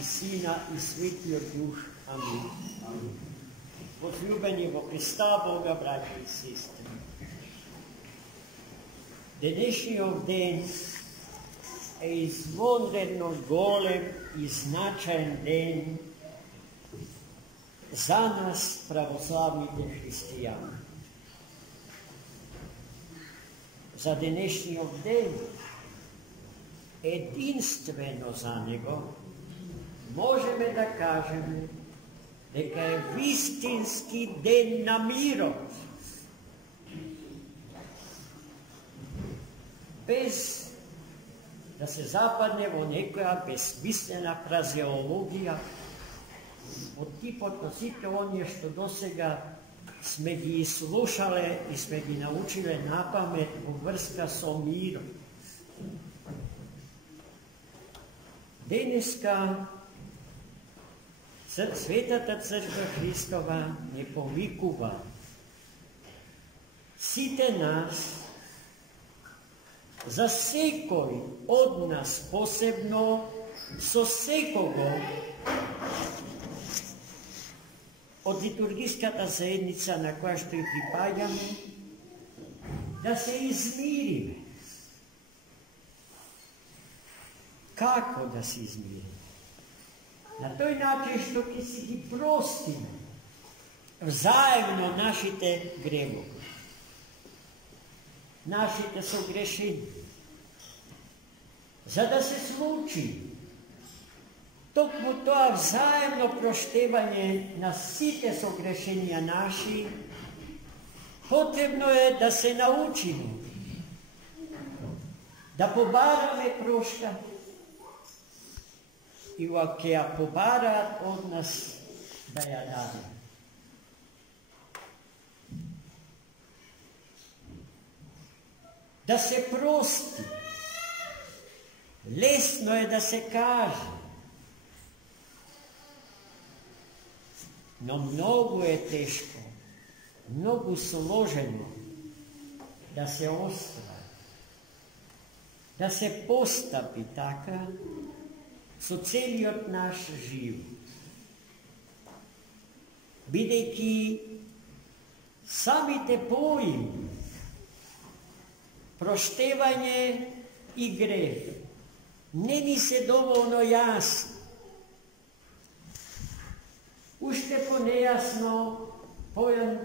i Sina i Svetijog Duha. Amin. Возлюбені во Христа Бога, браті і сестри. Денешниот ден е извонредно голем и значаен ден за нас, православните християни. За денешниот ден, единствено за него, можеме да кажеме дека е вистински ден на мирот. Без да се западне во некоја безсмислена фразеологија од типот на сите оние што досега сме ги слушале и сме ги научиле напамет во врска со мирот. Денеска Светата Црква Христова не повикува сите нас, за секој од нас посебно, со секого од литургиската заедница на која што и припаѓаме, да се измириме. Како да се измириме? На тој начин што ќе си ги простиме взаемно нашите гревови, нашите согрешени, за да се случи токму тоа взаемно проштевање на сите согрешенија наши, потребно е да се научиме да побараме прошка и ако ја побараат од нас да ја дадем. Да се прости. Лесно е да се каже, но многу е тешко, многу сложено да се остави, да се постапи така со целиот наш живот. Бидејќи самите поими проштевање и грев не ни се доволно јасни. Уште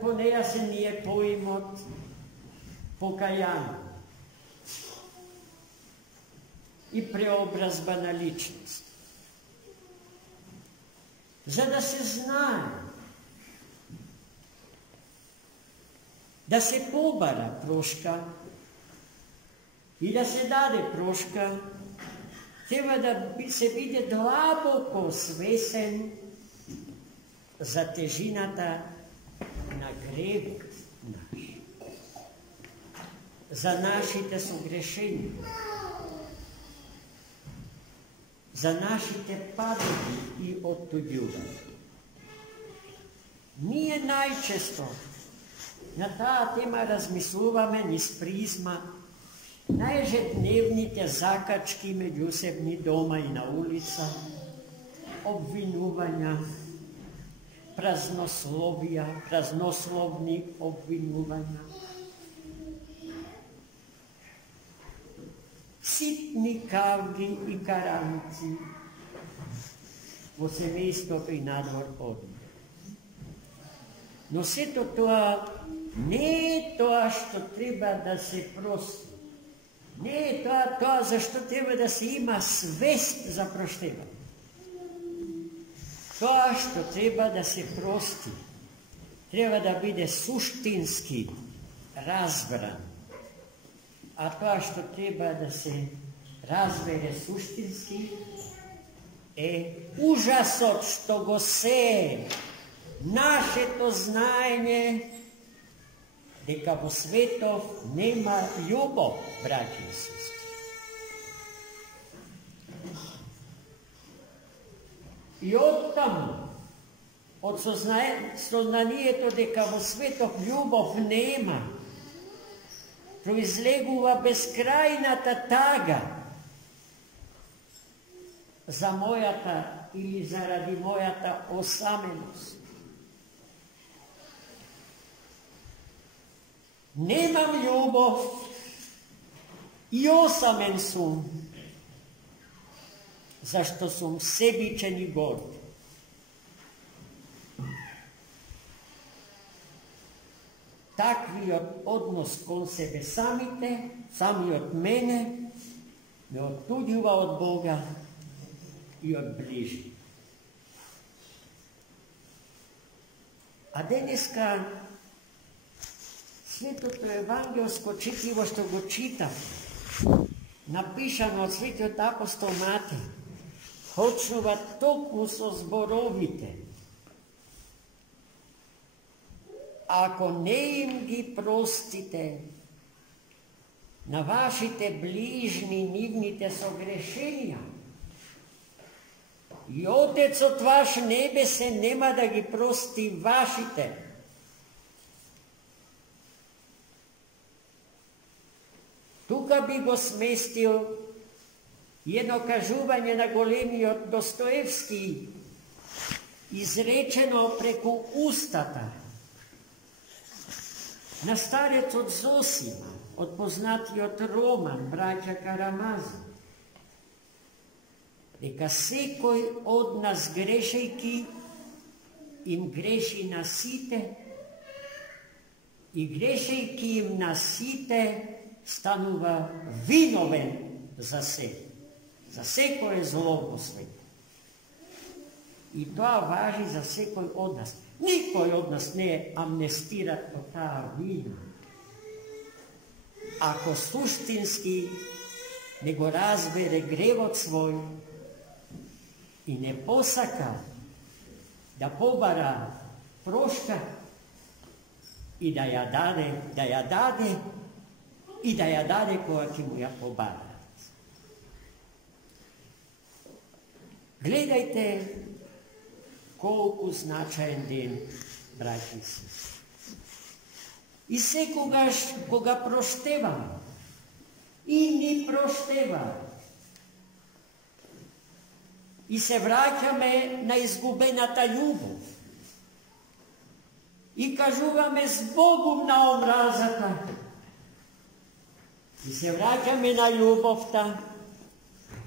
понејасен ни е поимот покајање и преобразба на личност. За да се знае, да се побара прошка и да се даде прошка, треба да се биде длабоко свесен за тежината на гревот наш, за нашите согрешенија, за нашите падови и оттуѓување. Ние најчесто на таа тема размислуваме низ призма на ежедневните закачки меѓусебни дома и на улица, обвинувања, празнословни обвинувања, ситни кавги и караници во семејството и надвор од него. Но сето тоа не е тоа што треба да се прости. Не е тоа зашто треба да се има свест за проштевање. Тоа што треба да се прости, треба да биде суштински разбран. А тоа што треба да се разбере суштински е ужасот што го сее нашето знаење дека во светов нема љубов, браќи и сестри. И оттаму, од сознанието дека во светов љубов нема, произлегува безкрајната тага за моята или заради моята осаменост. Немам љубов и осамен сум, зашто сум себичен и горд. Таквиот однос кон себе самиот мене, ме оттуѓува од Бога и од ближни. А денеска светото евангелско четиво што го читам, напишано од светиот апостол Матеј, почнува токму со зборовите: ако не им ги простите на вашите ближни нивните согрешенија, и Отецот ваш небесен нема да ги прости вашите. Тука би го сместил едно кажување на големиот Достоевски, изречено преку устата на старецот Зосима, од познатиот роман Браќа Карамазови, дека секој од нас грешејки им греши на сите, и грешејки им на сите станува виновен за себе, за секое зло во свет. И тоа важи за секој од нас. Никој од нас не е амнестират од таа вина, ако суштински не го разбере гревот свој и не посака да побара прошка и да ја даде кога ќе му ја побараат. Гледајте колку значаен ден, браќи и сестри. И секогаш кога проштеваме и ни проштеваме и се враќаме на изгубената љубов и кажуваме збогум на омразата и се враќаме на љубовта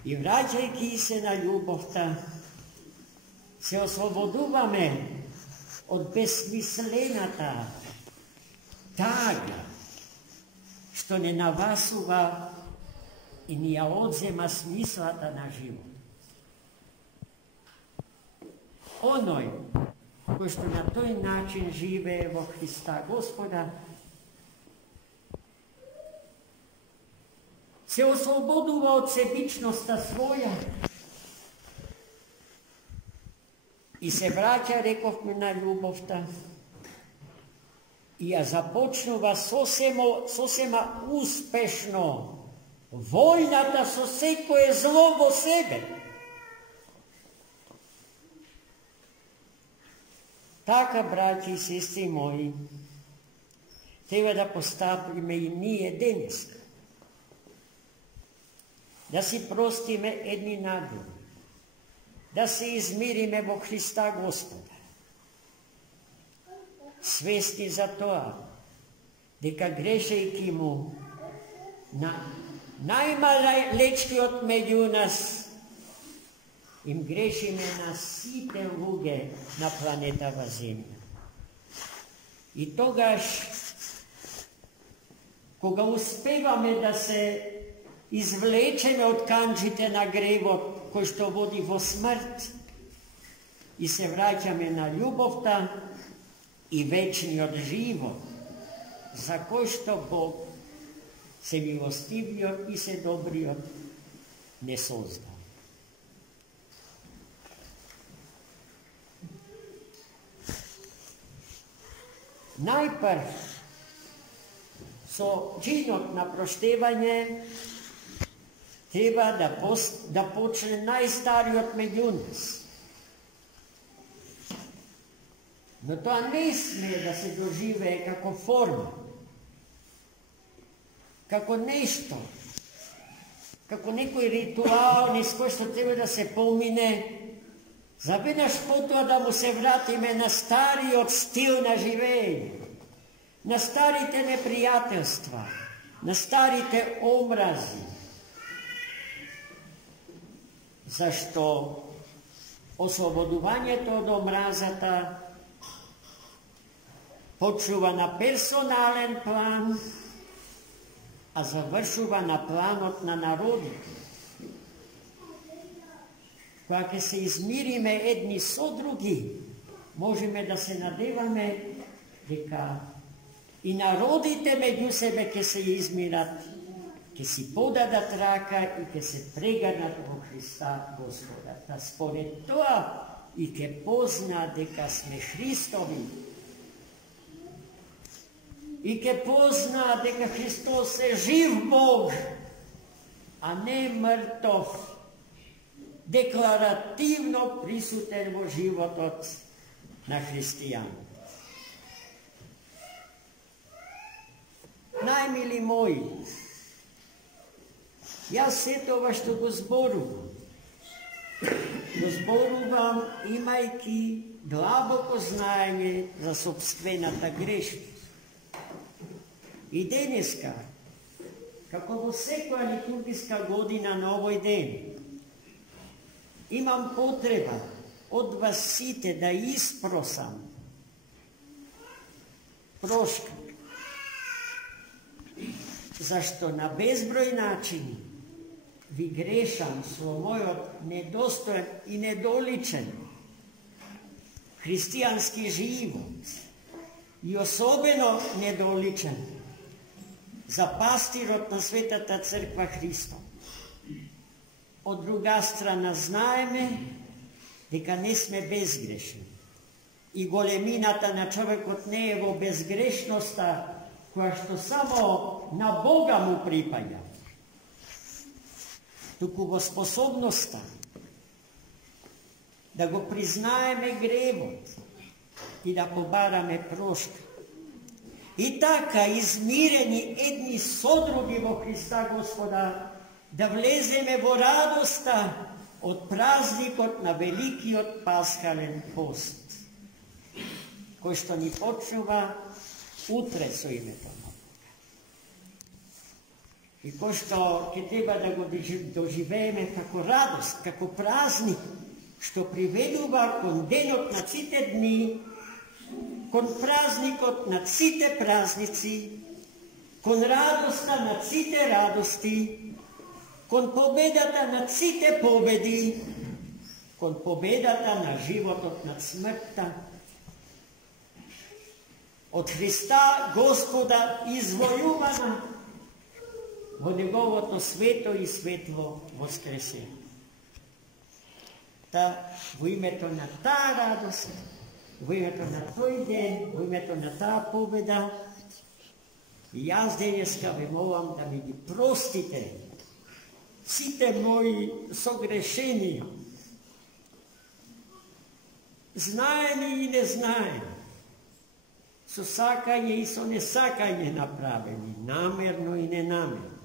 и враќајќи се на љубовта се ослободуваме од безсмислената тага што не навасува и ни ја одзема смислата на живот. Оној кој што на тој начин живее во Христа Господа се ослободува од себичноста своја и се враќа, рековме, на љубовта и ја започнува сосема успешно војната со секое зло во себе. Така, браќи и сестри мои, треба да постапиме и ние денеска. Да си простиме едни на други. Да се измириме во Христа Господа. Свесни за тоа, дека грешејќи му на најмалечкиот меѓу нас, им грешиме на сите луѓе на планетава Земја. И тогаш, кога успеваме да се извлечеме од канџите на гревот кој што води во смрт и се враќаме на љубовта и вечниот живот, за кој што Бог се милостивиот и се добриот не создал. Најпрв, со чинот на проштевање, треба да почне најстариот меѓу нас. Но тоа не смее да се доживее како форма, како нешто како некој ритуал низ кој што треба да се помине, за веднаш потоа да му се вратиме на стариот стил на живење, на старите непријателства, на старите омрази. Зашто ослободувањето од омразата почнува на персонален план, а завршува на планот на народите. Кога ќе се измириме едни со други, можеме да се надеваме дека и народите меѓу себе ќе се измират, ќе си подадат рака и ќе се прегрнат во Христа Господа. Та според тоа и ќе познаат дека сме Христови. И ќе познаат дека Христос е жив Бог, а не мртов, декларативно присутен во животот на христијаните. Најмили мои, јас сето ова што го зборувам, имајќи длабоко знаење за сопствената грешност. И денеска, како во секоја литургиска година на овој ден, имам потреба од вас сите да испросам прошка, зашто на безброј начини ви грешам со мојот недостоен и недоличен христијански живот и особено недоличен за пастирот на Светата Црква Христо. Од друга страна знаеме дека не сме безгрешни и големината на човекот не е во безгрешноста која што само на Бога му припаѓа, туку во способноста да го признаеме гревот и да побараме прошка. И така, измирени едни со други во Христа Господа, да влеземе во радоста од празникот на Великиот Пасхален пост, кој што ни почнува утре со името на Бога. И кој што ќе треба да го доживееме како радост, како празник, што приведува кон денот на сите дни, кон празникот на сите празници, кон радоста на сите радости, кон победата над сите победи, кон победата на животот над смртта, од Христа Господа извојувана во Неговото свето и светло воскресение. Та во името на таа радост, во името на тој ден, во името на таа победа, јас денеска ве молам да ми ги простите сите мои согрешенија, знаени и незнаени, со сакање и со несакање направени, намерно и ненамерно,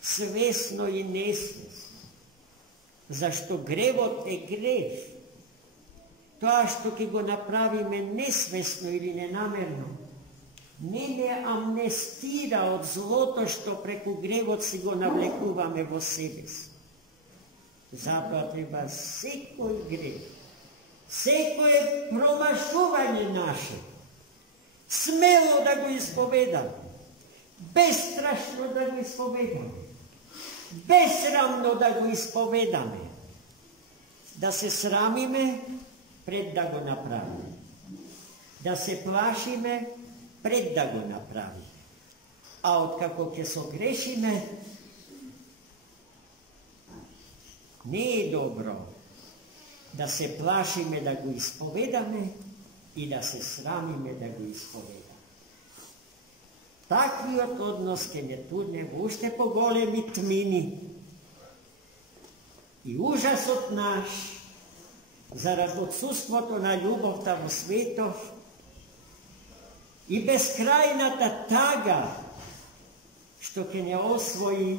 свесно и несвесно, зашто гревот е грев. Тоа што ќе го направиме несвесно или ненамерно, не ме амнестира од злото што преку гревот си го навлекуваме во себе си. Затоа треба секој грев, секој промашување наше, смело да го исповедаме, бестрашно да го исповедаме, безсрамно да го исповедаме, да се срамиме пред да го направиме, да се плашиме пред да го направиме, а откако ќе согрешиме, не е добро да се плашиме да го исповедаме и да се срамиме да го исповедаме. Таквиот однос ќе не турне во уште поголеми тмини и ужасот наш зарад отсуството на љубовта во светов и безкрајната тага што ќе не освои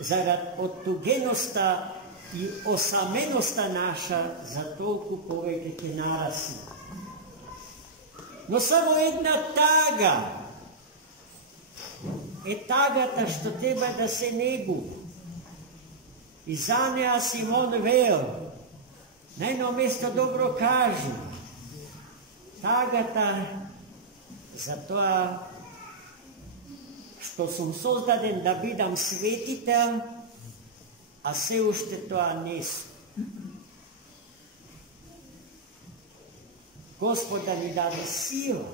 зарад оттугеността и осамеността наша, за толку повеќе ќе нарасне. Но само една тага е тагата што треба да се негува. И за неа Симон Вейл на едно место добро кажи: тагата за тоа што сум создаден да бидам светител, а се уште тоа не сум. Господ да ни даде сила,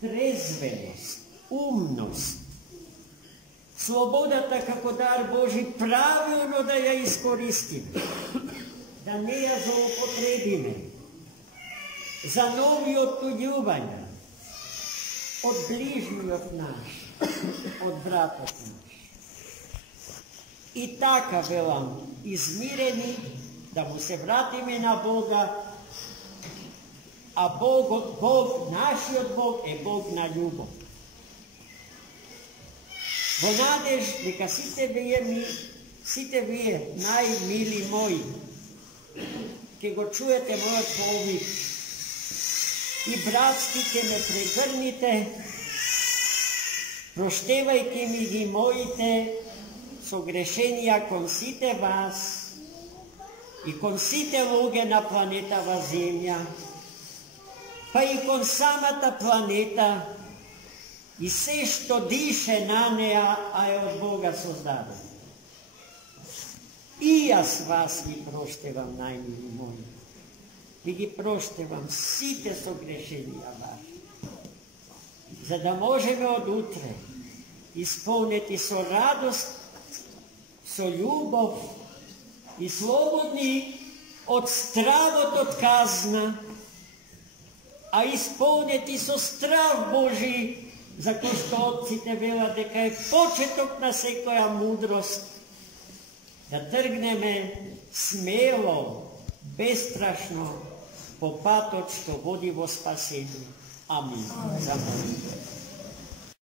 трезвеност, умност, слободата како дар Божи правилно да ја искористиме, да не ја злоупотребиме за нови оттуѓувања од ближниот наш, од братот наш. И така, велам, измирени, да му се вратиме на Бога, а Бог, нашиот Бог е Бог на љубов. Во надеж дека сите вие, најмили мои, ќе го чуете мојот повик и братски ќе ме прегрните, проштевајќи ми ги моите согрешенија кон сите вас и кон сите луѓе на планетава Земја, па и кон самата планета и се што дише на неа, а е од Бога создаден. И јас вас ви проштевам, најмили мои. Ви ги проштевам сите согрешенија ваши, за да можеме од утре исполнети со радост, со љубов и слободни од стравот од казна, а исполнети со страв Божи, за кој што отците велат дека е почеток на секоја мудрост, да тргнеме смело, бестрашно по патот што води во спасение. Амин.